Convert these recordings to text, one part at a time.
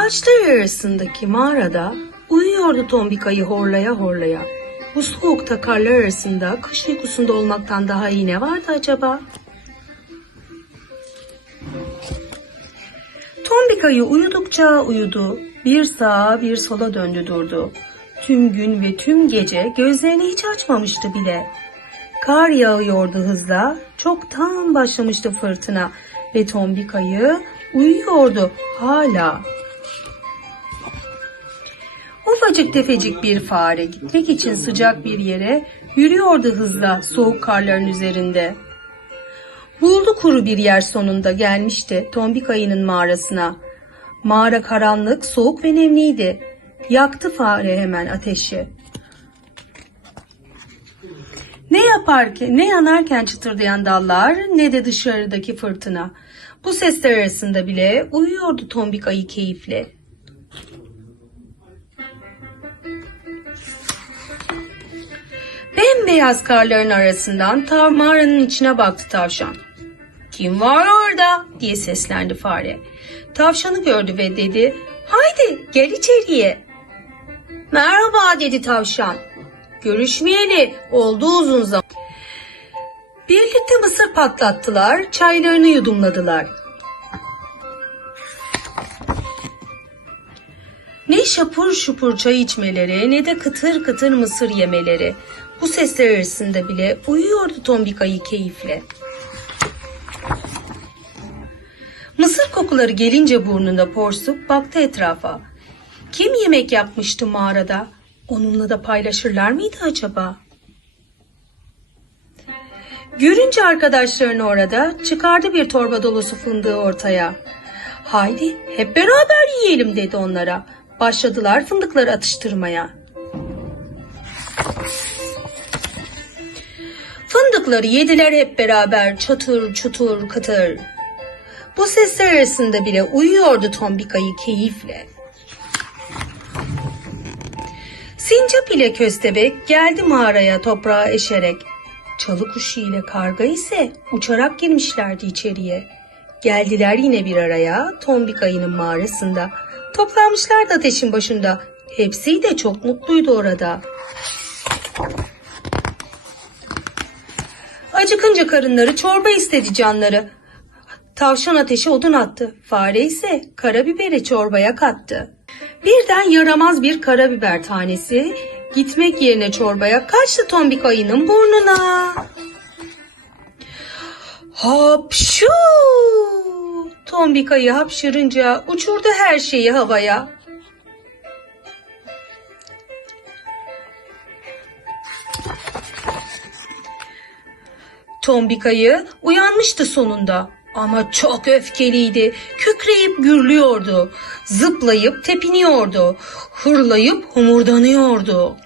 Ağaçlar arasındaki mağarada uyuyordu tombik ayı horlaya horlaya. Bu soğukta karlar arasında kış uykusunda olmaktan daha iyi ne vardı acaba? Tombik ayı uyudukça uyudu. Bir sağa bir sola döndü durdu. Tüm gün ve tüm gece gözlerini hiç açmamıştı bile. Kar yağıyordu hızla. Çoktan başlamıştı fırtına ve tombik ayı uyuyordu hala. Ufacık tefecik bir fare gitmek için sıcak bir yere yürüyordu hızla soğuk karların üzerinde. Buldu kuru bir yer sonunda gelmişti tombik ayının mağarasına. Mağara karanlık, soğuk ve nemliydi. Yaktı fare hemen ateşi. Ne yaparken, ne yanarken çıtırdayan dallar ne de dışarıdaki fırtına. Bu sesler arasında bile uyuyordu tombik ayı keyifle. Bembeyaz karların arasından tav mağaranın içine baktı tavşan. Kim var orada diye seslendi fare. Tavşanı gördü ve dedi haydi gel içeriye. Merhaba dedi tavşan. Görüşmeyeli oldu uzun zaman. Birlikte mısır patlattılar, çaylarını yudumladılar. Ne şapur şupur çay içmeleri ne de kıtır kıtır mısır yemeleri. Bu sesler arasında bile uyuyordu tombik ayı keyifle. Mısır kokuları gelince burnunda porsuk baktı etrafa. Kim yemek yapmıştı mağarada? Onunla da paylaşırlar mıydı acaba? Görünce arkadaşlarını orada çıkardı bir torba dolusu fındığı ortaya. Haydi hep beraber yiyelim dedi onlara. Başladılar fındıkları atıştırmaya. Fındıkları yediler hep beraber çatır çutur kıtır. Bu sesler arasında bile uyuyordu tombik ayı keyifle. Sincap ile köstebek geldi mağaraya toprağa eşerek. Çalı kuşu ile karga ise uçarak girmişlerdi içeriye. Geldiler yine bir araya tombik ayının mağarasında. Toplanmışlardı ateşin başında. Hepsi de çok mutluydu orada. Acıkınca karınları çorba istedi canları. Tavşan ateşe odun attı. Fare ise karabiberi çorbaya kattı. Birden yaramaz bir karabiber tanesi gitmek yerine çorbaya kaçtı tombik ayının burnuna. Hapşu! Tombik ayı hapşırınca uçurdu her şeyi havaya. Tombik ayı uyanmıştı sonunda ama çok öfkeliydi. Kükreyip gürlüyordu. Zıplayıp tepiniyordu. Hırlayıp homurdanıyordu.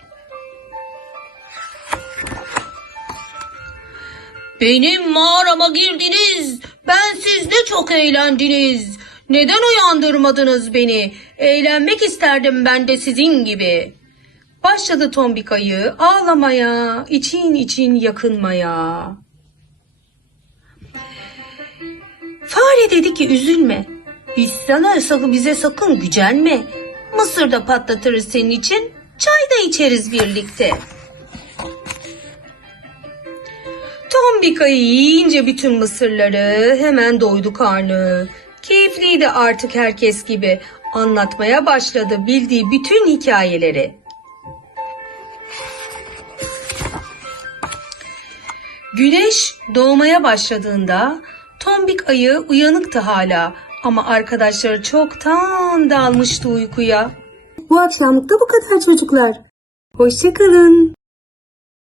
Benim mağarama girdiniz. Ben siz ne çok eğlendiniz. Neden uyandırmadınız beni? Eğlenmek isterdim ben de sizin gibi. Başladı tombik ayı ağlamaya, için için yakınmaya. Fare dedi ki üzülme. Biz sana sakın bize sakın gücenme. Mısır da patlatırız senin için. Çay da içeriz birlikte. Tombik ayı yiyince bütün mısırları hemen doydu karnı. Keyifliydi artık herkes gibi. Anlatmaya başladı bildiği bütün hikayeleri. Güneş doğmaya başladığında Tombik ayı uyanıktı hala ama arkadaşları çoktan dalmıştı uykuya. Bu akşamlık da bu kadar çocuklar. Hoşçakalın.